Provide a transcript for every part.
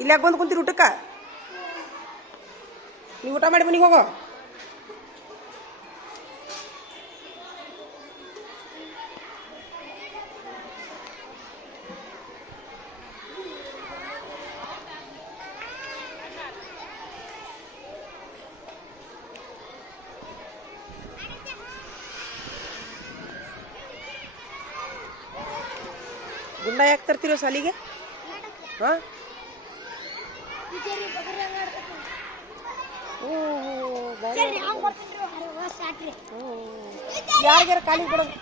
ಇಲ್ಲಿ ಯಾಕೆ ಬಂದು ಕುಂತೀರಿ ಊಟಕ್ಕೆ? ನೀವು ಊಟ ಮಾಡಿ ಮನೆಗೆ ಹೋಗೋ. ಗುಂಡ ಯಾಕೆ ತರ್ತಿರೋ ಸಾಲಿಗೆ? ಹಾಂ, ಯಾರಿಗಾರ ಕಾಲಿಗೆ ಬಿಡೋದು.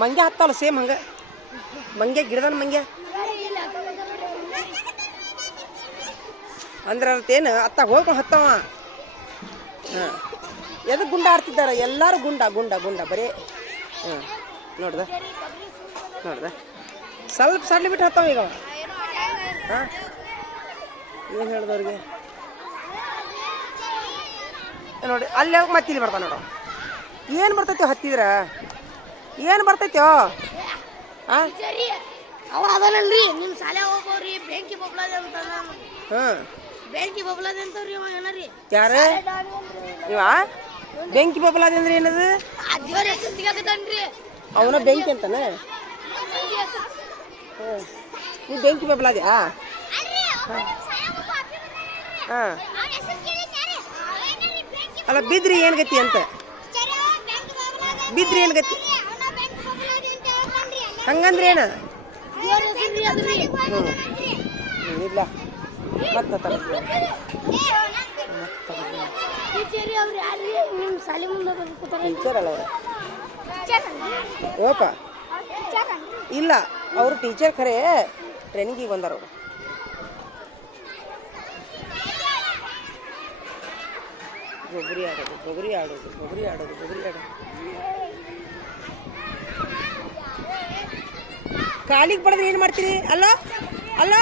ಮಂಗ್ಯ ಹತ್ತಲ್ಲ ಸೇಮ್ ಹಂಗೆ. ಮಂಗ್ಯ ಗಿಡದನ ಮಂಗ್ಯ ಅಂದ್ರೆ ಅರ್ಥೇನು ಅತ್ತ ಹೋಗ್ಕೊಂಡು ಹತ್ತವ. ಹಾಂ, ಎದಕ್ಕೆ ಗುಂಡ ಆಡ್ತಿದ್ದಾರೆ ಎಲ್ಲರೂ? ಗುಂಡ ಗುಂಡ ಗುಂಡ ಬರೀ. ಹಾಂ, ನೋಡ್ದ ನೋಡ್ದ ಸ್ವಲ್ಪ ಸಡ್ಲಿ ಬಿಟ್ಟು ಹತ್ತವ ಈಗ. ಹಾಂ, ಏನು ಹೇಳ್ದವ್ರಿಗೆ ನೋಡಿ. ಅಲ್ಲಿ ಹೋಗಿ ಮತ್ತೆ ಇಲ್ಲಿ ಬರ್ತಾನೆ ನೋಡು. ಏನು ಬರ್ತೈತೋ ಹತ್ತಿದ್ರ? ಏನು ಬರ್ತೈತೋ? ಹಾಂ, ಅವ ಅದನಲ್ರಿ ನಿಮ್ಮ ಶಾಲೆ ಹೋಗೋರಿ ಬೆಂಕಿ ಬಬ್ಲಾದೆ ಅಂತ. ಹಾಂ, ಬೆಂಕಿ ಬಬ್ಲಾದೆ ಅಂತವ್ರಿ ಅವ ಏನರಿ. ಯಾರು ಇವ? ಬೆಂಕಿ ಬಬ್ಲಾದೆ ಅಂದ್ರೆ ಏನದು? ದೇವ್ರ ಹೆಸರು ತೆಗಿಯಾಕತ್ತಾನ್ರಿ. ಅವನ ಬೆಂಕಿ ಅಂತಾನೆ. ನೀ ಬೆಂಕಿ ಬಬ್ಲಾದ್ಯಾ? ಹಾಂ, ಅಲ್ಲ ಬಿದ್ರಿ ಏನು ಗತಿ ಅಂತ? ಬಿದ್ರಿ ಏನು ಗತಿ ಹಂಗಂದ್ರೆ ಏನ? ಇಲ್ಲ ಮತ್ತೆ ಟೀಚರ್ ಅಲ್ಲ ಅವರು. ಓಪ ಇಲ್ಲ, ಅವರು ಟೀಚರ್ ಖರೆ ಟ್ರೈನಿಂಗಿಗೆ ಬಂದಾರ ಅವರು. ಗೊಬ್ಬರಿ ಆಡೋದು ಗೊಬ್ಬರಿ ಆಡೋದು ಗೊಬ್ಬರಿ ಆಡೋದು ಗೊಬ್ಬರಿ ಆಡೋದು. ಕಾಲಿಗೆ ಬಡದ್ರೆ ಏನು ಮಾಡ್ತೀರಿ? ಅಲ್ಲ ಅಲ್ಲ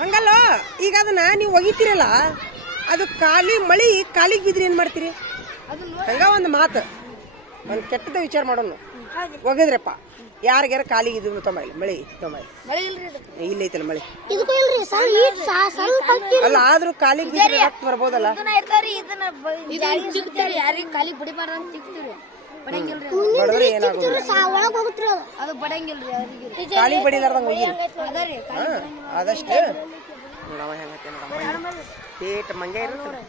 ಹಂಗಲ್ಲ. ಈಗ ಅದನ್ನ ನೀವು ಒಗಿತೀರಲ್ಲ, ಅದು ಮಳಿ ಕಾಲಿಗೆ ಬಿದ್ದರೆ ಏನು ಮಾಡ್ತೀರಿ? ಹಂಗ ಒಂದು ಮಾತು, ಒಂದು ಕೆಟ್ಟದ ವಿಚಾರ ಮಾಡೋಣ. ಒಗದ್ರಪ್ಪ ಯಾರಿಗಾರ ಕಾಲಿಗೆ ಇದು ತೊಂಬಲಿ ಮಳಿ ತೊಂಬಲಿ ಇಲ್ಲ ಐತಲ್ಲ ಮಳಿ. ಅಲ್ಲ ಆದ್ರೂ ಕಾಲಿಗೆ ಬಿದ್ದರೆ ರಕ್ತ ಬರ್ಬೋದಲ್ಲ. ಬಡದ್ರೆ ಏನಾಗೋದು? ಕಾಲಿಗೆ ಬಡಿಲಾರ್ದಂಗ ಒಯ್ಯಿರಿ. ಆದಷ್ಟು ನೋಡವ ಹೆಂಗತ್ತೆ ನೋಡಮ್ಮ. ಪೇಟ್ ಮಂಗೆ ಇರುತ್ತೆ.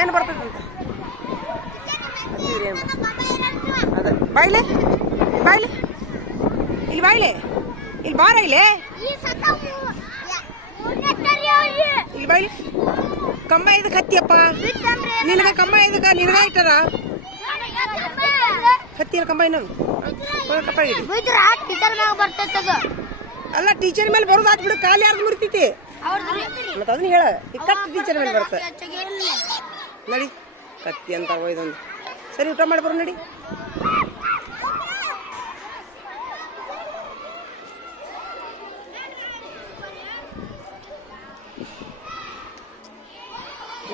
ಏನು ಬರ್ತದಂತ ಅದ ಬಾಯ್ಲೆ ಬಾಯ್ಲೆ ಇಲ್ಲಿ ಬಾಯ್ಲೆ ಇಲ್ಲಿ ಬಾರ ಇಲ್ಲೇ ಇಲ್ಲಿ ಬಾಯ್ಲೆ. ಕಂಬ ಇದಕ್ಕೆ ಹತ್ತಿಯಪ್ಪ ನಿನಗ ಕಂಬ ಇದಕ್ಕೆ ನಿನಗ ಇಟ್ಟಾರ ಹತ್ತಿರ ಕಂಬ ಇನ್ನೊಂದು ಕಪ್ಪ ಅಲ್ಲ. ಟೀಚರ್ ಮೇಲೆ ಬರೋದು ಆತ್ ಬಿಡು, ಕಾಲಿ ಯಾರ್ದು ಮುರಿತೈತಿ ಮತ್ತೆ ಅದನ್ನ ಹೇಳ. ಕತ್ತಿ ಟೀಚರ್ ಮೇಲೆ ಬರುತ್ತೆ ನಡಿ. ಕತ್ತಿ ಅಂತ ಒಯ್ದೊಂದು ಸರಿ ಊಟ ಮಾಡಿ ಬರೋ ನಡಿ.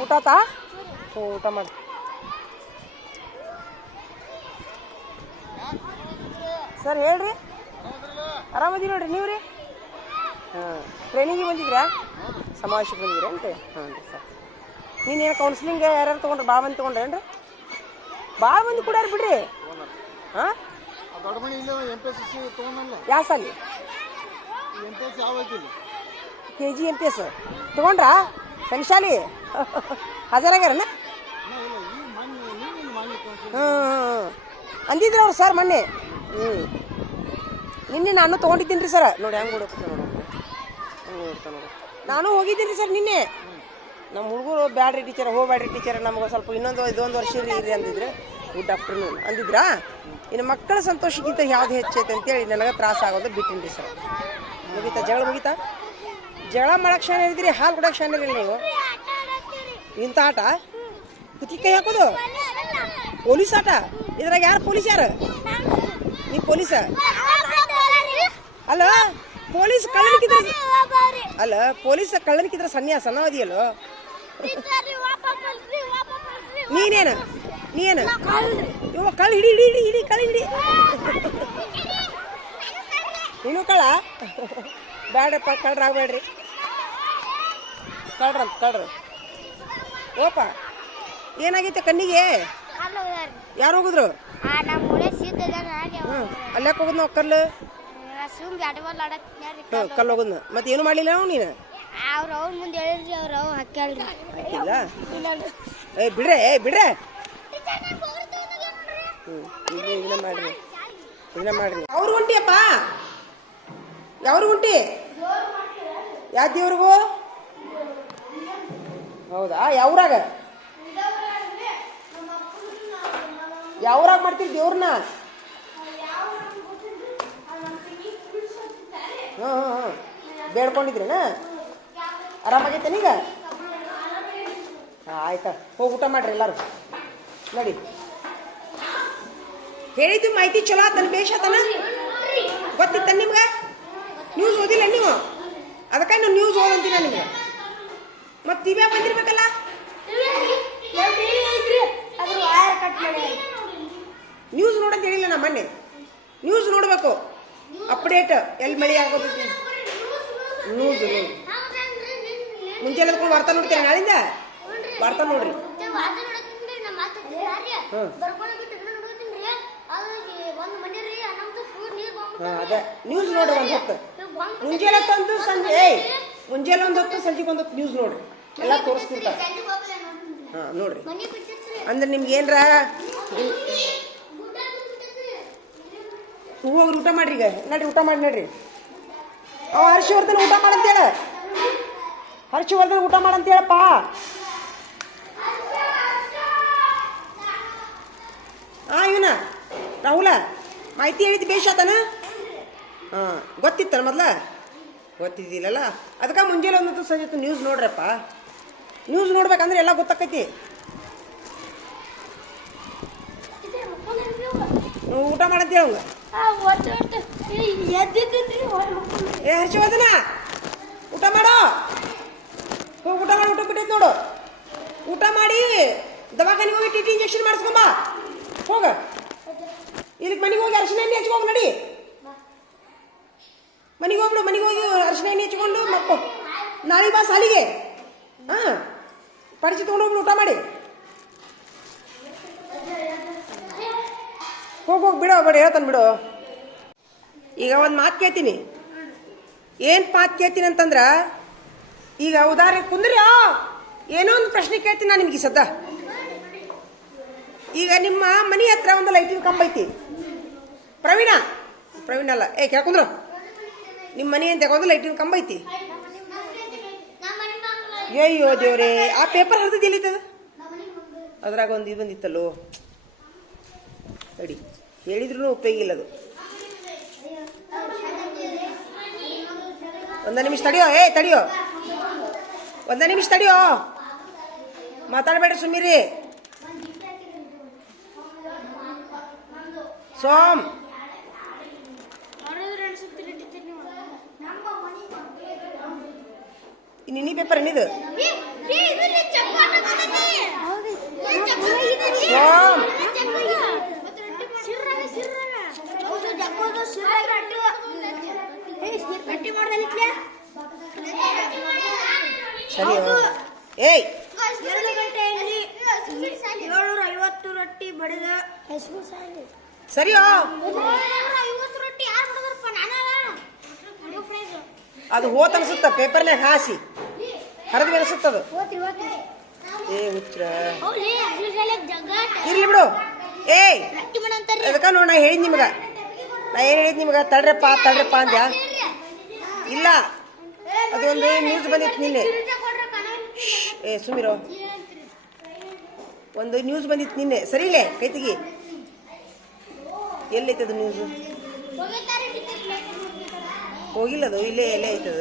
ಊಟ ಆತಾ? ಊಟ ಮಾಡಿ. ಸರ್ ಹೇಳ್ರಿ. ಆರಾಮದಿ ನೋಡ್ರಿ ನೀವು ರೀ? ಹಾಂ, ಟ್ರೈನಿಂಗಿಗೆ ಬಂದಿದ್ರಾ? ಸಮಾವೇಶಕ್ಕೆ ಬಂದಿದ್ರಿ ಅಂತ? ಹಾಂ ರೀ ಸರ್. ನೀನೇನು ಕೌನ್ಸಿಲಿಂಗ್ ಯಾರ್ಯಾರು ತೊಗೊಂಡ್ರಿ? ಭಾಳ ಮಂದಿ ತೊಗೊಂಡ್ರೇನು ರೀ? ಭಾಳ ಮಂದಿ ಕೊಡ್ಯಾರ ಬಿಡ್ರಿ. ಹಾಂ, ಯಾವ ಸಾಲಿ? KG MPS ತೊಗೊಂಡ್ರಾ? ಕನಿಶಾಲಿ ಹಾಜರಾಗ್ಯಾರನ? ಹ್ಞೂ ಅಂದಿದ್ರು ಅವ್ರು ಸರ್ ಮೊನ್ನೆ. ನಿನ್ನೆ ನಾನು ತೊಗೊಂಡಿದ್ದೀನಿ ರೀ ಸರ್. ನೋಡಿ ಹೆಂಗೆ ನೋಡುತ್ತೆ ನೋಡಿ ಹೆಂಗೆ ನೋಡ್ತಾ ನೋಡಿ. ನಾನು ಹೋಗಿದ್ದೀನಿ ರೀ ಸರ್ ನಿನ್ನೆ. ನಮ್ಮ ಹುಡುಗರು ಬ್ಯಾಡ್ರಿ ಟೀಚರ್ ಹೋಗ್ಬ್ಯಾಡ್ರಿ ಟೀಚರ್ ನಮ್ಗೆ ಸ್ವಲ್ಪ ಇದೊಂದು ವರ್ಷ ಇರಿ ಅಂದಿದ್ರೆ. ಗುಡ್ ಆಫ್ಟರ್ನೂನ್ ಅಂದಿದ್ರಾ? ಇನ್ನು ಮಕ್ಕಳ ಸಂತೋಷಕ್ಕಿಂತ ಯಾವ್ದು ಹೆಚ್ಚೈತೆ ಅಂತೇಳಿ ನನಗೆ ತ್ರಾಸ ಆಗೋದು ಬಿಟ್ಟಿನಿ ರೀ ಸರ್. ಮುಗೀತಾ ಜಗಳ ಮುಗೀತಾ? ಜಗಳ ಮಾಡಕ್ಕೆ ಶಾನೆ ಇದ್ರಿ, ಹಾಲು ಕೊಡಕ್ಕೆ ಶಾನೆ ಇರಲಿ ನೀವು. ಇಂಥ ಆಟ ಕುತ್ತಿ ಕೈ ಹಾಕೋದು ಪೊಲೀಸ್ ಆಟ. ಇದ್ರಾಗ ಯಾರು ಪೊಲೀಸ್? ಯಾರು ನೀ ಪೊಲೀಸ? ಅಲ್ಲ ಪೊಲೀಸ್ ಕಳ್ಳನಿಕ್ಕಿದ್ರೆ ಅಲ್ಲ ಪೊಲೀಸ್ ಕಳ್ಳನಿಕ್ಕಿದ್ರೆ ಸನ್ಯಾಸನವದಿಯಲ್ಲೋ ನೀನೇನು ನೀ ಏನು ಇವ ಕಳ್ಳ ಹಿಡಿ ಹಿಡಿ ಹಿಡಿ ಹಿಡಿ ಕಳ್ಳ ಹಿಡಿ ನೀನು ಕಳ್ಳ ಬೇಡಪ್ಪ ಕಳ್ರ ಆಗ್ಬೇಡ್ರಿ ಕಳ್ರಂತ ಕಳ್ರ ಓಪ ಏನಾಗೈತೆ ಕಣ್ಣಿಗೆ ಯಾರು ಹೋಗುದ್ರು ಅಲ್ಯಾಕೆ ಹೋಗುದ್ ನಾವು ಕಲ್ಲು ಕಲ್ಲು ಹೋಗುದ್ನ ಮತ್ತೆ ಏನು ಮಾಡಲಿಲ್ಲ ನಾವು ನೀನು ಅವ್ರ ಮುಂದೆ ಹೇಳಿದ್ರಿ ಅವ್ರ ಹಾಕ್ಯಾಳ್ರಿ ಹಾಕಿಲ್ಲ ಏ ಬಿಡ್ರೆ ಏ ಬಿಡ್ರೆ ಇದನ್ನ ಮಾಡ್ರಿ ಇದನ್ನ ಮಾಡ್ರಿ ಅವ್ರು ಹೊಂಟಿಯಪ್ಪ ಯಾವ್ರು ಹೊಂಟಿ ಯಾವ ದೇವ್ರಿಗೂ ಹೌದಾ ಯಾವ್ರಾಗ ಯಾವ್ರಾಗ ಮಾಡ್ತೀರಿ ದೇವ್ರನ್ನ ಹಾಂ ಹಾಂ ಹಾಂ ಬೇಡ್ಕೊಂಡಿದ್ರೇನ ಆರಾಮಾಗೈತೇನ ಈಗ ಆಯ್ತಾ ಹೋಗಿ ಊಟ ಮಾಡ್ರಿ ಎಲ್ಲರೂ ನೋಡಿ ಹೇಳಿದ್ದು ಮಾಹಿತಿ ಚಲೋ ಆತನ ಬೇಷ್ ಆತನ ಗೊತ್ತಿತ್ತ ನಿಮ್ಗೆ ನ್ಯೂಸ್ ಓದಿಲ್ಲ ನೀವು ಅದಕ್ಕೆ ನಾನು ನ್ಯೂಸ್ ಓದಂತೀನ ನಿಮ್ಗೆ ಮತ್ತೆ ಟಿವಿಯಾಗ ಬಂದಿರ್ಬೇಕಲ್ಲ ನ್ಯೂಸ್ ನೋಡೋದು ಹೇಳಿಲ್ಲ ನಾ ಮೊನ್ನೆ ನ್ಯೂಸ್ ನೋಡಬೇಕು ಅಪ್ಡೇಟ್ ಎಲ್ಲಿ ಮಳೆ ಆಗೋದು ನ್ಯೂಸ್ ಮುಂಚೆ ಎದ್ಕೊಂಡು ವಾರ್ತಾ ನೋಡ್ತೀರ ನಾಳಿಂದ ವಾರ್ತಾ ನೋಡ್ರಿ ಹಾಂ ಅದೇ ನ್ಯೂಸ್ ನೋಡ್ರಿ ಒಂದು ಹೊತ್ತು ಮುಂಜಾನೆ ತಂದು ಸಂಜೆ ಮುಂಜಾನೆ ಒಂದು ಹೊತ್ತು ಸಂಜೆಗೆ ಒಂದು ಹೊತ್ತು ನ್ಯೂಸ್ ನೋಡ್ರಿ ಎಲ್ಲ ತೋರಿಸ್ತಿರ್ತಾರೆ ಹಾಂ ನೋಡ್ರಿ ಅಂದ್ರೆ ನಿಮ್ಗೆ ಏನರ ಹೋಗ್ರಿ ಊಟ ಮಾಡ್ರಿ ಈಗ ನಡ್ರಿ ಊಟ ಮಾಡಿ ನಡ್ರಿ ಅವ ಹರ್ಷವರ್ಧನ್ ಊಟ ಮಾಡಂತೇಳ ಹರ್ಷವರ್ಧನ್ ಊಟ ಮಾಡಂತೇಳಪ್ಪ ಹಾಂ ಇವನ ರಾಹುಲ ಮಾಹಿತಿ ಹೇಳಿದ್ದು ಬೇಷ್ ಆತನ ಹಾಂ ಗೊತ್ತಿತ್ತನ ಮೊದ್ಲ ಗೊತ್ತಿದ್ದಿಲ್ಲಲ್ಲ ಅದಕ್ಕೆ ಮುಂಜಾನೆ ಒಂದೊಂದು ಸಂಜೆ ನ್ಯೂಸ್ ನೋಡ್ರಪ್ಪ ನ್ಯೂಸ್ ನೋಡ್ಬೇಕಂದ್ರೆ ಎಲ್ಲ ಗೊತ್ತಾಕೈತಿ ನೀವು ಊಟ ಮಾಡಂತೇಳ ಏ ಹರ್ಷವರ್ಧನ ಊಟ ಮಾಡೋ ಹೋಗಿ ಊಟ ಮಾಡಿ ಊಟ ಬಿಟ್ಟೈತೆ ನೋಡು ಊಟ ಮಾಡಿ ದವಾಖಾನಿಗೆ ಹೋಗಿ ಟಿ ಇಂಜೆಕ್ಷನ್ ಮಾಡಿಸ್ಕೊಂಬ ಹೋಗ ಇಲ್ಲಿ ಮನೆಗೆ ಹೋಗಿ ಅರಿಶಿನ ಎಣ್ಣೆ ಹಚ್ಕೋಗಿ ನಡಿ ಮನೆಗೆ ಹೋಗ್ಬಿಡು ಮನೆಗೆ ಹೋಗಿ ಅರಿಶಿನ ಎಣ್ಣೆ ಹಚ್ಕೊಂಡು ಮಕ್ಕಳು ನಾಳೆ ಬಾ ಸಾಲಿಗೆ ಹಾಂ ಪಡಿಸಿ ತೊಗೊಂಡೋಗ್ಬಿಡು ಊಟ ಮಾಡಿ ಹೋಗಿ ಬಿಡೋ ಬೇಡ ಹೇಳ್ತಾನೆ ಬಿಡು ಈಗ ಒಂದು ಮಾತು ಕೇಳ್ತೀನಿ ಏನು ಮಾತು ಕೇಳ್ತೀನಿ ಅಂತಂದ್ರೆ ಈಗ ಉದಾಹರಣೆ ಕುಂದ್ರಿ ಏನೋ ಒಂದು ಪ್ರಶ್ನೆ ಕೇಳ್ತೀನಿ ನಾನು ನಿಮಗೆ ಸದ್ದ ಈಗ ನಿಮ್ಮ ಮನೆ ಹತ್ರ ಒಂದು ಲೈಟಿನ ಕಂಬ ಐತಿ ಪ್ರವೀಣ ಅಲ್ಲ ಏ ಕೇಳ್ಕೊಂಡ್ರು ನಿಮ್ಮ ಮನೆ ಅಂತ ಒಂದು ಲೈಟಿನ ಕಂಬ ಐತಿ ಅಯ್ಯೋ ದೇವ್ರೆ ಆ ಪೇಪರ್ ಹರಿದಿದ್ದು ಎಲ್ಲಿತ್ತದ ಅದ್ರಾಗ ಒಂದು ಇದು ಬಂದಿತ್ತಲ್ಲೋ ತಡಿ ಹೇಳಿದ್ರು ಉಪಯೋಗ ಇಲ್ಲ ಅದು ಒಂದ ನಿಮಿಷ ತಡಿಯೋ ಏ ತಡಿಯೋ ಒಂದ ನಿಮಿಷ ತಡಿಯೋ ಮಾತಾಡಬೇಡ್ರಿ ಸುಮ್ಮಿರಿ ಸೋಮ್ ನಿನ್ನಿ ಪೇಪರ್ ಏನಿದು ಸೋಮ್ ಸರಿ ಏಯ್ 750 ರೊಟ್ಟಿ ಬಡಿದ ಸರಿಯೋ ರೊಟ್ಟಿ ಯಾರು ಬಡದ್ರಪ್ಪ ಅದು ಹೋತ್ ಅನ್ಸುತ್ತ ಪೇಪರ್ನಾಗ ಹಾಸಿ ಹರಿದ್ವಿ ಅನ್ಸುತ್ತದು ಏ ಹುಚ್ರ ಇರ್ಲಿ ಬಿಡು ಏಯ್ ಅದಕ್ಕ ನೋಡ ನಾ ಹೇಳಿದ್ ನಿಮ್ಗ ನಾ ಏನ್ ಹೇಳಿದ್ ನಿಮ್ಗ ತಡ್ರಪ್ಪ ಅಂದ್ಯ ಇಲ್ಲ ಅದೊಂದು ನ್ಯೂಸ್ ಬಂದಿತ್ತು ನಿನ್ನೆ ಏ ಸುಮಿರೋ ಒಂದು ನ್ಯೂಸ್ ಬಂದಿತ್ತು ನಿನ್ನೆ ಸರಿಲೇ ಕೈತಿಗಿ ಎಲ್ಲೈತದ ನ್ಯೂಸ್ ಹೋಗಿಲ್ಲದು ಇಲ್ಲೇ ಎಲ್ಲೇ ಐತದ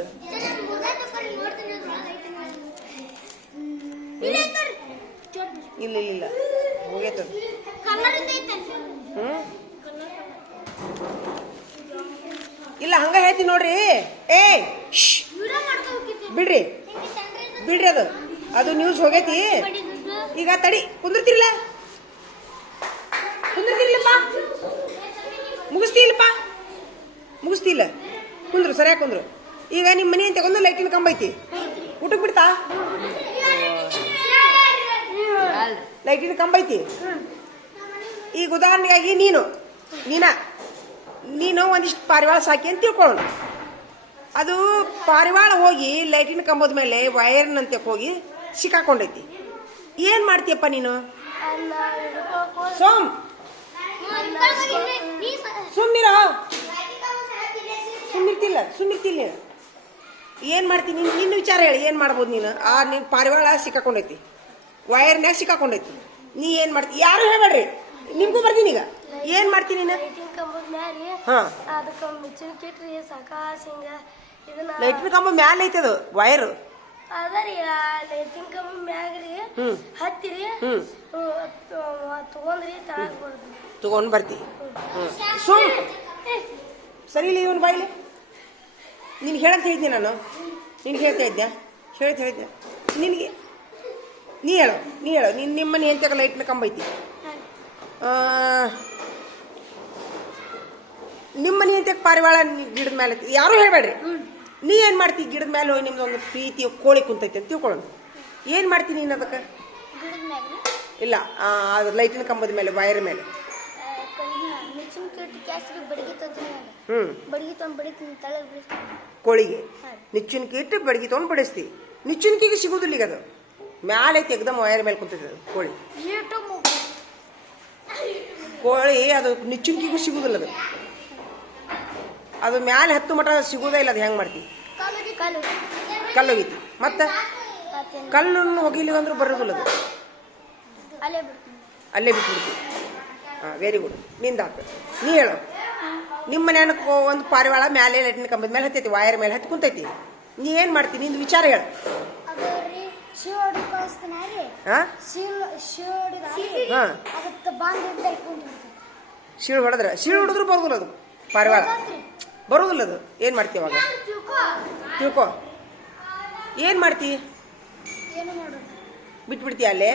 ಇಲ್ಲ ಇಲ್ಲ ಹೋಗೈತದ ಇಲ್ಲ ಹಂಗ ಹೇಳ್ತೀನಿ ನೋಡ್ರಿ ಏ ಬಿಡ್ರಿ ಅದು ನ್ಯೂಸ್ ಹೋಗೈತಿ ಈಗ ತಡಿ ಕುಂದಿರ್ತಿರ್ಲ ಕುಂದ್ರತಿರ್ಲಿಪ್ಪ ಮುಗಿಸ್ತಿಲ್ಲಪ್ಪ ಮುಗಿಸ್ತಿಲ್ಲ ಕುಂದ್ರು ಸರಿಯಾಗಿ ಕುಂದ್ರು ಈಗ ನಿಮ್ಮ ಮನೆ ಅಂತ ಒಂದು ಲೈಟಿನ ಕಂಬ ಐತಿ ಊಟಕ್ಕೆ ಬಿಡ್ತಾ ಲೈಟಿನ ಕಂಬ ಐತಿ ಈಗ ಉದಾಹರಣೆಗಾಗಿ ನೀನು ಒಂದಿಷ್ಟು ಪಾರಿವಾಳ ಸಾಕಿ ಅಂತ ತಿಳ್ಕೊಳ್ಳೋಣ ಅದು ಪಾರಿವಾಳ ಹೋಗಿ ಲೈಟಿನ ಕಂಬದ ಮೇಲೆ ವೈರ್ನಂತೆ ಹೋಗಿ ಸಿಕ್ಕಾಕೊಂಡೈತಿ ಏನು ಮಾಡ್ತೀಯಪ್ಪ ನೀನು ಸುಮ್ಮಿರ್ತಿಲ್ಲ ಏನು ಮಾಡ್ತೀನಿ ನಿನ್ನ ವಿಚಾರ ಹೇಳಿ ಏನು ಮಾಡ್ಬೋದು ನೀನು ನೀನು ಪಾರಿವಾಳ ಸಿಕ್ಕಾಕೊಂಡೈತಿ ವೈರ್ನ್ಯಾಗ ಸಿಕ್ಕಾಕೊಂಡೈತಿ ನೀ ಏನು ಮಾಡ್ತಿ ಯಾರು ಹೇಳ್ಬೇಡ್ರಿ ನಿಮ್ಗೂ ಬರ್ತೀನಿ ಈಗ ಏನು ಮಾಡ್ತೀನಿ ನೀನು ಹಾಂ ಲೈಟಿನ ಕಂಬ ಮ್ಯಾಲೆ ಐತಿ ಅದು ವೈರ್ ಅದರಿ ಲೈಟಿನ ಕಂಬ ಮ್ಯಾಗ್ರಿ ಹತ್ತಿರಿ ತಗೊಂಡ್ರಿ ತಗೊಂಡು ಬರ್ತಿ ಸುಮ್ ಸರಿ ಇಲ್ಲ ಇವನು ಬಾಯಿಲಿ ನೀನು ಹೇಳಂತ ಹೇಳಿದ್ದೆ ನಾನು ನಿನ್ಗೆ ಹೇಳ್ತಾ ಹೇಳಿದ್ದೆ ನಿನಗೆ ನೀ ಹೇಳು ನಿಮ್ಮನೆ ಎಂತ ಲೈಟ್ನ ಕಂಬ ಐತಿ ನಿಮ್ಮನೆ ಎಂತ ಪಾರಿವಾಳ ಗಿಡದ ಮೇಲೆ ಐತಿ ಯಾರು ಹೇಳ್ಬೇಡ್ರಿ ನೀ ಏನು ಮಾಡ್ತಿ ಗಿಡದ ಮೇಲೆ ಹೋಗಿ ನಿಮ್ದು ಒಂದು ಪ್ರೀತಿ ಕೋಳಿ ಕುಂತೈತಿ ಅಂತ ತಿಳ್ಕೊಳ್ಳೋಣ ಏನು ಮಾಡ್ತೀನಿ ನೀನು ಅದಕ್ಕೆ ಇಲ್ಲ ಅದು ಲೈಟಿನ ಕಂಬದ ಮೇಲೆ ವೈರ್ ಮೇಲೆ ಕೋಳಿಗೆ ನಿಚ್ಚುನ್ಕಿ ಇಟ್ಟು ಬಡಗಿ ತೊಗೊಂಡು ಬಡಿಸ್ತಿ ನಿಚ್ಚುನ್ಕಿಗೆ ಸಿಗೋದಿಲ್ಲ ಈಗ ಅದು ಮ್ಯಾಲೆ ಐತಿ ಎಕ್ದಮ್ ವೈರ್ ಮೇಲೆ ಕುಂತೈತಿ ಅದು ಕೋಳಿ ಅದು ನಿಚ್ಚುನ್ಕಿಗೂ ಸಿಗುದಿಲ್ಲ ಅದು ಮ್ಯಾಲೆ ಹತ್ತು ಮಟ ಸಿಗೋದೇ ಇಲ್ಲ ಅದು ಹೆಂಗೆ ಮಾಡ್ತಿ ಕಲ್ಲೋಗೈತಿ ಮತ್ತೆ ಕಲ್ಲನ್ನು ಹೋಗಿಲಿ ಅಂದ್ರೂ ಬರೋದಿಲ್ಲ ಅದು ಅಲ್ಲೇ ಬಿಟ್ಬಿಡ್ತಿ ಹಾಂ ವೆರಿ ಗುಡ್ ನಿಂದಾತು ನೀ ಹೇಳು ನಿಮ್ಮ ಮನ್ಯಾನ ಒಂದು ಪಾರಿವಾಳ ಮ್ಯಾಲೆ ಲೈಟಿನ ಕಂಬದ ಮೇಲೆ ಹತ್ತೈತಿ ವೈರ್ ಮೇಲೆ ಹತ್ತಿ ಕುಂತೈತಿ ನೀ ಏನು ಮಾಡ್ತೀನಿ ನಿಂದು ವಿಚಾರ ಹೇಳು ಹಾಂ ಶೀಳು ಹೊಡೆದ್ರು ಬರೋದಿಲ್ಲ ಅದು ಪಾರಿವಾಳ ಬರೋದಿಲ್ಲ ಅದು ಏನು ಮಾಡ್ತಿ ಅವಾಗ ತಿಳ್ಕೊ ಏನು ಮಾಡ್ತಿ ಬಿಟ್ಬಿಡ್ತೀಯ ಅಲ್ಲೇ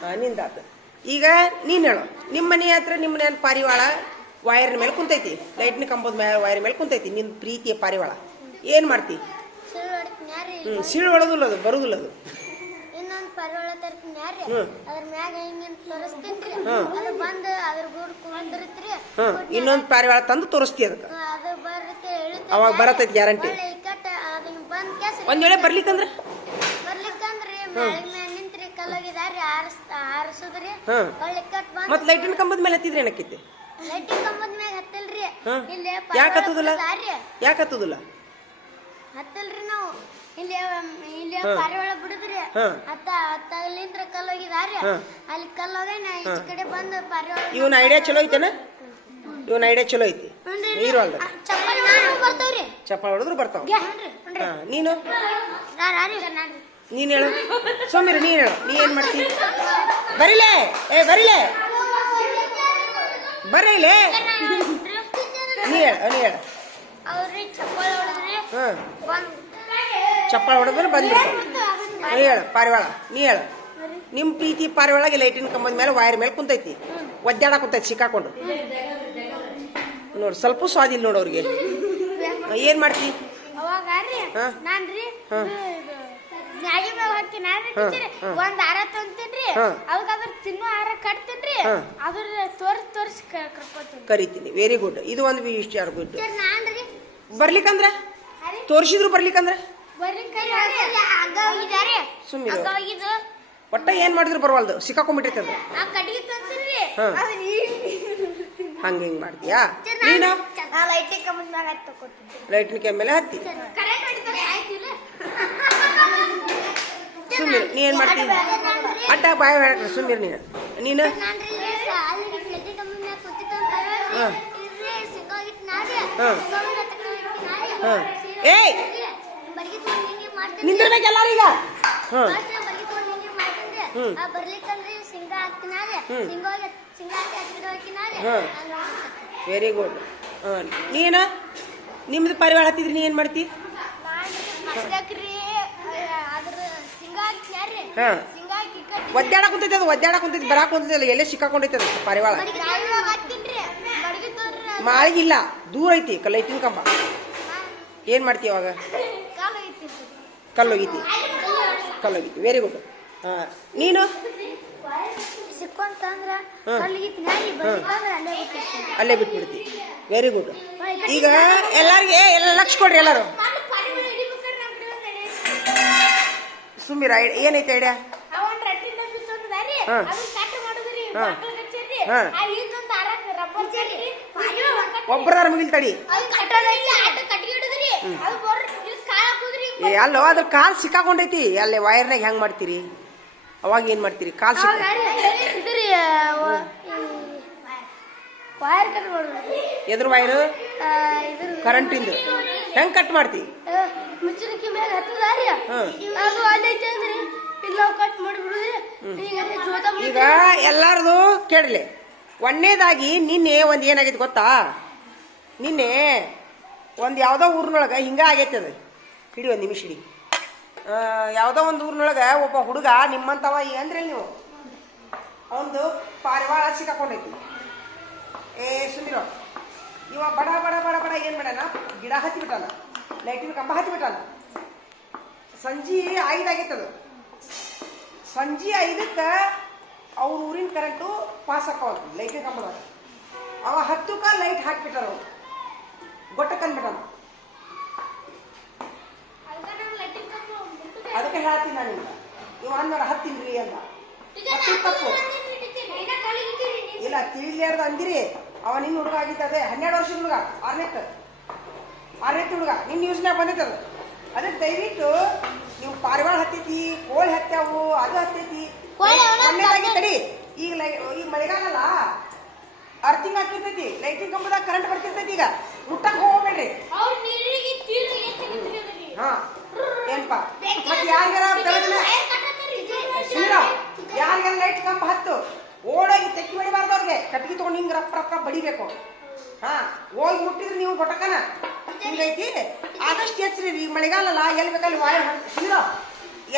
ಹಾಂ ನಿಂದಾತು ಈಗ ನೀನು ಹೇಳು ನಿಮ್ಮ ಮನೆ ಹತ್ರ ನಿಮ್ಮ ಮನೆ ಪಾರಿವಾಳ ವೈರ್ನ ಮೇಲೆ ಕುಂತೈತಿ ಲೈಟ್ನ ಕಂಬದ ಮೇಲೆ ವೈರ್ ಮೇಲೆ ಕುಂತೈತಿ ನಿನ್ನ ಪ್ರೀತಿಯ ಪಾರಿವಾಳ ಏನು ಮಾಡ್ತಿ ಸೀಳು ಹೊಡೋದಿಲ್ಲ ಅದು ಬರೋದಿಲ್ಲ ಅದು ಇನ್ನೊಂದು ಪಾರಿವಾಳ ತಂದು ತೋರಿಸ್ತಿ ಅದಕ್ಕೆ ಅವಾಗ ಬರತೈತಿ ಗ್ಯಾರಂಟಿ ಒಂದ್ ವೇಳೆ ಬರ್ಲಿಕ್ಕಂದ್ರೆ ಮತ್ ಲೈಟಿನ ಕಂಬದ ಮೇಲೆ ಹತ್ತಿದ್ರೆ ಏನಕ್ಕೈತಿ ಯಾಕೆ ಹತ್ತುದಿಲ್ಲ ಹತ್ತಲ್ರಿ ನಾವು ಇಲ್ಲಿ ಪಾರಿವಾಳ ಬಿಡುದ್ರಿ ಅಲ್ಲಿಂದ್ರ ಕಲ್ಲು ಹೋಗಿದಾರಿ ಅಲ್ಲಿ ಕಲ್ಲು ಹೋಗಿ ನಾ ಈಚೆ ಕಡೆ ಬಂದು ಪಾರಿವಾಳ ಇವನ್ ಐಡಿಯಾ ಚಲೋ ಐತೇನ ಐತಿ ನೀರು ಚಪ್ಪಲ್ ಹೊಡೆದ್ರು ಬರ್ತಾವ ನೀನು ನೀನ್ ಹೇಳು ಸೋಮಿರ ನೀನ್ ಹೇಳು ನೀ ಏನ್ ಮಾಡ್ತಿ ಬರೀಲೇ ಬರೀಲೇ ನೀ ಹೇಳು ಚಪ್ಪಲ್ ಹೊಡೆದ್ರೆ ಬಂದ್ಬಿಡ್ತಾವ ಹೇಳು ಪಾರಿವಾಳ ನೀ ಹೇಳು ನಿಮ್ಮ ಪ್ರೀತಿ ಪಾರಿವಾಳಗೆ ಲೈಟಿನ ಕಂಬದ ಮೇಲೆ ವೈರ್ ಮೇಲೆ ಕುಂತೈತಿ ಒದ್ದಾಡ ಕುಂತೈತಿ ಸಿಕ್ಕಾಕೊಂಡು ನೋಡು ಸ್ವಲ್ಪ ಸ್ವಾದಿಲ್ಲ ನೋಡು ಅವ್ರಿಗೆ ಏನ್ ಮಾಡ್ತಿ ಒಂದ್ ಆರ ತಂತೀನ್ರಿ ಅದ್ರ ತಿನ್ನೋ ಆರ ಕಟ್ತೀನ್ರಿ ಅದ್ರ ತೋರ್ಸಿ ಕರಿತೀನಿ ವೆರಿ ಗುಡ್ ಇದು ಒಂದು ವಿಷಯ ಗುಡ್ ಬರ್ಲಿಕ್ಕಂದ್ರ ತೋರಿಸಿದ್ರು ಬರ್ಲಿಕ್ಕಂದ್ರ ಸುಮ್ಮನೆ ಒಟ್ಟ ಏನ್ ಮಾಡಿದ್ರು ಬರವಲ್ದು ಸಿಕ್ಕಾಕೊಂಡ್ಬಿಟ್ಟೈತೆ ಅದು ಹಂಗ ಹಿಂಗ್ ಮಾಡ್ತೀಯಾ ನೀನು ಲೈಟಿನ ಕೆಂಬ ಮೇಲೆ ಹತ್ತಿ ಸುಮ್ಮನೆ ನೀ ಏನ್ ಮಾಡ್ತಿ ಅಡ್ಡ ಬಾಯ ಹೇಳಕ್ರೆ ಸುಮ್ಮನೆ ನೀನು ಏಯ್ ನಿಂದಿರ್ಬೇಕು ಎಲ್ಲಾರೀಗ ವೆರಿ ಗುಡ್ ನೀನು ನಿಮ್ದು ಪಾರಿವಾಳ ಹತ್ತಿದ್ರಿ ನೀ ಏನ್ ಮಾಡ್ತಿ ಒದ್ದಾಡ ಕುಂತೈತಿ ಅದು ಒದ್ದಾಡ ಕುಂತೈತಿ ಬರಾಕ್ ಕುಂತೈತಿ ಎಲ್ಲೇ ಸಿಕ್ಕಾಕೊಂಡೈತಿ ಅದು ಪಾರಿವಾಳ ಮಾಳಿಗಿಲ್ಲ ದೂರ ಐತಿ ಲೈಟಿನ ಕಂಬ ಏನ್ ಮಾಡ್ತೀವಿ ಅವಾಗ ಕಲ್ಲೋಗೈತಿ ಕಲ್ಲೋಗೈತಿ ವೆರಿ ಗುಡ್ ನೀನು ಅಲ್ಲೇ ಬಿಟ್ಬಿಡ್ತಿ ವೆರಿ ಗುಡ್ ಈಗ ಎಲ್ಲಾರಿಗೆ ಎಲ್ಲ ಲಕ್ಷ ಕೊಡ್ರಿ ಎಲ್ಲರೂ ಸುಮ್ಮಿರ ಏನೈತೆ ಐಡಿಯಾ ಒಬ್ಬರದಾರ ಮುಗಿಲ್ ತಡಿ ಅಲ್ಲೋ ಅದ್ರ ಕಾಲ್ ಸಿಕ್ಕಾಕೊಂಡೈತಿ ಅಲ್ಲೇ ವೈರ್ನಾಗ ಹೆಂಗ್ ಮಾಡ್ತೀರಿ ಅವಾಗ ಏನ್ ಮಾಡ್ತೀರಿ ಕಾಲ್ ಸಿಕ್ಕ ಎದ್ರ ವೈರ್ ಕರೆಂಟಿಂದು ಹೆಂಗ್ ಕಟ್ ಮಾಡ್ತಿ ಈಗ ಎಲ್ಲಾರದು ಕೇಳಲಿ ಒಂದನೇದಾಗಿ ನಿನ್ನೆ ಒಂದ್ ಏನಾಗೈತಿ ಗೊತ್ತಾ ನಿನ್ನೆ ಒಂದ್ ಯಾವ್ದೋ ಊರಿನೊಳಗ ಹಿಂಗ ಆಗೈತಿ ಅದು ಹಿಡಿ ಒಂದ್ ನಿಮಿಷ ಹಿಡಿ ಯಾವ್ದೋ ಒಂದು ಊರಿನೊಳಗ ಒಬ್ಬ ಹುಡುಗ ನಿಮ್ಮಂತವ ಅಂದ್ರೆ ನೀವು ಅವಂದು ಪಾರಿವಾಳ ಸಿಕ್ಕಾಕೊಂಡೈತಿ ಸುಮಿರೋ ಇವ ಬಡ ಬಡ ಬಡ ಬಡ ಏನ್ ಮಾಡ್ಯಾನ ಗಿಡ ಹತ್ತಿ ಬಿಟ್ಟಾನ ಲೈಟಿನ ಕಂಬ ಹತ್ತಿ ಬಿಟ್ಟಾನ ಸಂಜೆ 5 ಆಗೈತದು ಸಂಜೆ 5ಕ್ಕೆ ಅವ್ರ ಊರಿನ ಕರೆಂಟು ಪಾಸ್ ಹಾಕವಂತ ಲೈಟಿನ ಕಂಬದಾಗ ಅವ 10ಕ್ಕೆ ಲೈಟ್ ಹಾಕ್ಬಿಟ್ಟಾನ ಅವ್ರು ಗೊಟ್ಟಕ್ಕನ್ಬಿಟ್ಟಾನ ಅದಕ್ಕೆ ಹೇಳ್ತೀನಿ ನಾನು ನಿಮ್ಗೆ ಇವ ಅನ್ನೋಡ ಹತ್ತಿಲ್ರಿ ಅಂತ ತಪ್ಪು ಇಲ್ಲ ತಿಳಿಲಾರ್ದು ಅಂದಿರಿ ಅವ ನಿನ್ನ ಹುಡುಗ ಆಗಿದ್ದದೆ 12 ವರ್ಷದ ಹುಡುಗ 6ನೇ ಹುಡುಗ ನಿನ್ನ ನ್ಯೂಸ್ನಾಗ ಬಂದೈತೆ ಅದು ಅದಕ್ಕೆ ದಯವಿಟ್ಟು ನೀವು ಪಾರಿವಾಳ ಹತ್ತೈತಿ ಕೋಳಿ ಹತ್ಯಾವು ಅದು ಹತ್ತೈತಿ ಒಳ್ಳೆದಾಗಿ ತಡಿ ಈಗ ಈಗ ಮಳೆಗಾಲಲ್ಲ ಅರ್ತಿಂಗ್ ಹಾಕಿರ್ತೈತಿ ಲೈಟಿಂಗ್ ಕಂಬದಾಗ ಕರೆಂಟ್ ಬರ್ತಿರ್ತೈತಿ ಈಗ ಮುಟ್ಟಕ್ಕೆ ಹೋಗ್ಬೇಡ್ರಿ ಹಾ ಏನ್ಪಾ ಮತ್ತೆ ಯಾರಿಗಾರ ಯಾರಿಗಾರ ಲೈಟ್ ಕಂಬ ಹತ್ತು ಓಡಾಗಿ ತೆಕ್ಕಿ ಬಡಿಬಾರ್ದು ಅವ್ರಿಗೆ ಕಟ್ಟಿಗೆ ತಗೊಂಡು ಹಿಂಗೆ ರಪ್ಪ ರಪ್ಪ ಬಡಿಬೇಕು ಹಾ ಹೋಗಿ ಮುಟ್ಟಿದ್ರೆ ನೀವು ಗೊಟ್ಟಕನ ಹಿಂಗೈತಿ ಆದಷ್ಟು ಹೆಚ್ಚ್ರಿ ಈಗ ಮಳೆಗಾಲಲ್ಲ ಎಲ್ಲಿ ಬೇಕಲ್ಲಿ ವಾಯರ್ ಹರಿದ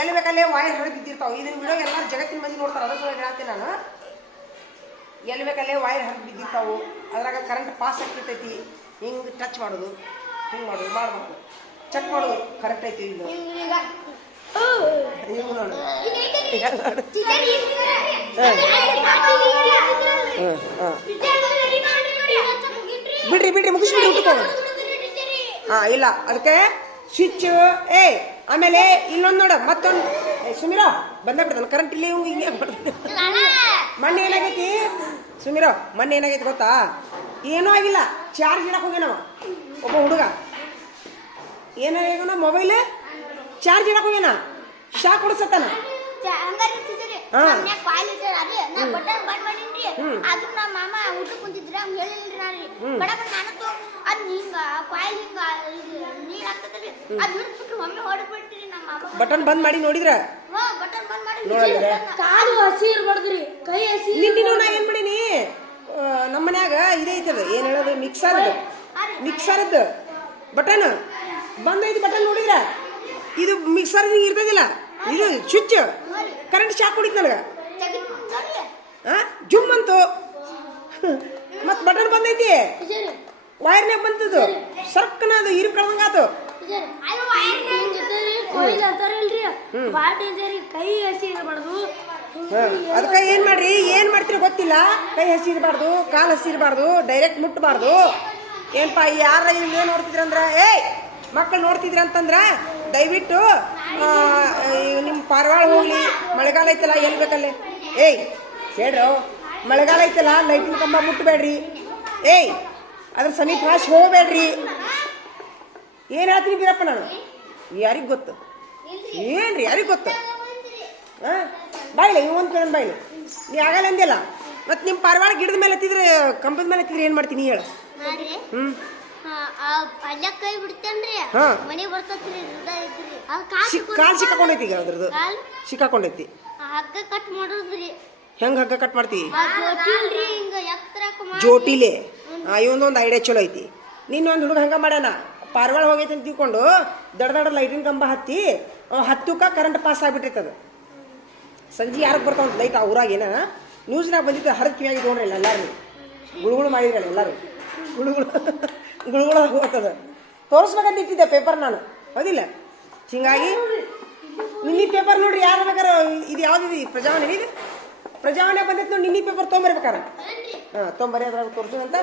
ಎಲ್ಲಿ ಬೇಕಲ್ಲೇ ವಾಯರ್ ಹರಿದು ಬಿದ್ದಿರ್ತಾವ ಇದನ್ನ ವಿಡಿಯೋ ಎಲ್ಲರೂ ಜಗತ್ತಿನ ಮಂದಿ ನೋಡ್ತಾರೆ ಅದಕ್ಕೆ ಹೇಳ್ತೀನಿ ನಾನು ಎಲ್ಲಿ ಬೇಕಲ್ಲೇ ವಾಯರ್ ಹರಿದು ಬಿದ್ದಿರ್ತಾವು ಅದ್ರಾಗ ಕರೆಂಟ್ ಪಾಸ್ ಆಗ್ತಿರ್ತೈತಿ ಹಿಂಗೆ ಟಚ್ ಮಾಡೋದು ಹಿಂಗೆ ಮಾಡೋದು ಮಾಡ್ಬೇಕು ಚೆಕ್ ಮಾಡೋದು ಕರೆಕ್ಟ್ ಐತಿ ಇದು ನೋಡು ಬಿಡ್ರಿ ಬಿಡ್ರಿ ಮುಗಿಸ್ಬಿಡಿ ಊಟಕ್ಕೆ ಹಾ ಇಲ್ಲ ಅದಕ್ಕೆ ಸ್ವಿಚ್ ಆಮೇಲೆ ಇಲ್ಲೊಂದು ನೋಡು ಮತ್ತೊಂದು ಸುಮಿರೋ ಬಂದ್ಬಿಡ್ತಾನೆ ಕರೆಂಟ್ ಇಲ್ಲಿ ಹಿಂಗೆ ಮಣ್ಣು ಏನಾಗೈತಿ ಸುಮಿರೋ ಮಣ್ಣು ಏನಾಗೈತಿ ಗೊತ್ತಾ ಏನೂ ಆಗಿಲ್ಲ ಚಾರ್ಜ್ ಇಡಕ್ಕೆ ಹೋಗ್ಯಾನವ ಒಬ್ಬ ಹುಡುಗ ಏನಾಗ್ಯಾನ ಮೊಬೈಲ್ ಚಾರ್ಜ್ ಇಡಕ್ಕೆ ಹೋಗ್ಯಾನ ಶಾಕ್ ಹೊಡ್ಸತ್ತಾನ ಬಟನ್ ಬಂದ್ ಮಾಡಿ ನೋಡಿದ್ರ ನಿನ್ನ ನಾ ಏನ್ ಮಾಡೀನಿ ನಮ್ಮ ಮನ್ಯಾಗ ಇದೈತದ ಏನ್ ಹೇಳೋದು ಮಿಕ್ಸರ್ದು ಬಟನ್ ಬಂದೈತಿ ಬಟನ್ ನೋಡಿದ್ರ ಇದು ಮಿಕ್ಸರ್ ಇರ್ತದಿಲ್ಲ ಇದು ಸ್ವಿಚ್ ಕರೆಂಟ್ ಶಾಕ್ ಹೊಡಿತ್ ನನಗ ಜುಮ್ ಅಂತು ಮತ್ ಬಟನ್ ಬಂದೈತಿ ವೈರ್ನ್ಯಾಗ ಬಂತದು ಸರ್ಕನ ಅದು ಇರು ಕಳ್ದಂಗಾತು ಅದಕ್ಕೆ ಏನ್ ಮಾಡ್ರಿ ಏನ್ ಮಾಡ್ತೀರಿ ಗೊತ್ತಿಲ್ಲ ಕೈ ಹಸಿ ಇರಬಾರ್ದು ಕಾಲ್ ಹಸಿ ಇರಬಾರ್ದು ಡೈರೆಕ್ಟ್ ಮುಟ್ಟಬಾರ್ದು ಏನ್ಪಾ ಯಾರ ಇಲ್ಲೇ ನೋಡ್ತಿದ್ರಂದ್ರ ಮಕ್ಕಳು ನೋಡ್ತಿದ್ರ ಅಂತಂದ್ರ ದಯವಿಟ್ಟು ನಿಮ್ಮ ಪಾರಿವಾಳ ಹೋಗ್ಲಿ ಮಳೆಗಾಲ ಐತಲ್ಲ ಎಲ್ಲಿ ಬೇಕಲ್ಲೇ ಹೇಳ್ರು ಮಳೆಗಾಲ ಐತಲ್ಲ ಲೈಟಿನ ಕಂಬ ಮುಟ್ಟಬೇಡ್ರಿ ಅದ್ರ ಸಮೀಪ ಹಾಸಿ ಹೋಗ್ಬೇಡ್ರಿ ಏನ್ ಹೇಳ್ತೀನಿ ಬೀರಪ್ಪ ನಾನು ಯಾರಿಗ್ ಗೊತ್ತು ಏನ್ರಿ ಯಾರಿಗ್ ಗೊತ್ತು ಬಾಯ್ಲೆ ಒಂದು ಕೇಳೋಣ ಬಾಯ್ಲೆ ನೀ ಆಗಲ್ಲ ಅಂದಿಲ್ಲ ಮತ್ತೆ ನಿಮ್ಮ ಪಾರಿವಾಳ ಗಿಡದ ಮೇಲೆ ಹತ್ತಿದ್ರೆ ಕಂಬದ ಮೇಲೆ ಹತ್ತಿದ್ರೆ ಏನ್ ಮಾಡ್ತೀನಿ ಹೇಳ ಕೈ ಬಿಡ್ತೇನ್ರಿ ಮನೆ ಬರ್ತೈತ್ರಿ ಕಾಲ್ ಸಿಕ್ಕಾಕೊಂಡೈತಿ ಈಗ ಅದ್ರದ್ದು ಸಿಕ್ಕಾಕೊಂಡೈತಿ ಹಗ್ಗ ಕಟ್ ಮಾಡೋದ್ರಿ ಹೆಂಗ್ ಹಗ್ಗ ಕಟ್ ಮಾಡ್ತೀವಿ ಜೋಟಿಲೆ ಇವೊಂದೊಂದು ಐಡಿಯಾ ಚಲೋ ಐತಿ ನಿನ್ನೊಂದು ಹುಡುಗ ಹಂಗ ಮಾಡ್ಯಾನ ಪಾರಿವಾಳ ಹೋಗೈತಿ ಅಂತ ತಿಳ್ಕೊಂಡು ದಡ ಲೈಟಿನ ಕಂಬ ಹತ್ತಿ 10ಕ್ಕೆ ಕರೆಂಟ್ ಪಾಸ್ ಆಗ್ಬಿಟ್ಟೈತದ ಸಂಜೆ ಯಾರಿಗೆ ಬರ್ತಾವಂತ ಲೈಟ್ ಆ ಊರಾಗ ಏನ ನ್ಯೂಸ್ನಾಗ ಬಂದಿದ್ದು ಹರಿದ ಕಿವಿಯಾಗಿ ತೊಗೊಂಡ್ರಲ್ಲ ಎಲ್ಲರೂ ಗುಳುಗುಳು ಮಾಡಿದ್ರಲ್ಲ ಎಲ್ಲರೂ ಗುಳುಗುಳು ಹೋಗ್ತದ ತೋರಿಸ್ಬೇಕಂತ ಇಟ್ಟಿದ್ದೆ ಪೇಪರ್ ನಾನು ಹೌದಿಲ್ಲ ಹಿಂಗಾಗಿ ನಿನ್ನೆ ಪೇಪರ್ ನೋಡ್ರಿ ಯಾರು ಬೇಕಾರೆ ಇದು ಯಾವ್ದಿದೆ ಪ್ರಜಾವಾಣಿ ಇದು ಪ್ರಜಾವಾಣಿ ಬಂದೈತೆ ನೋಡಿ ನಿನ್ನೆ ಪೇಪರ್ ತೊಗೊಂಬರ್ಬೇಕಾರ ಹಾಂ ತೊಗೊಂಬರಿ ಅದ್ರಾಗ ತೋರಿಸೋದಂತ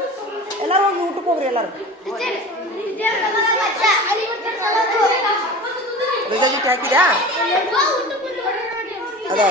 ಎಲ್ಲರೂ ಹೋಗಿ ಊಟಕ್ಕೆ ಹೋಗ್ರಿ ಎಲ್ಲರೂ ರಿಸಲ್ಟ್ ಹಾಕಿದ್ಯಾ ಅದ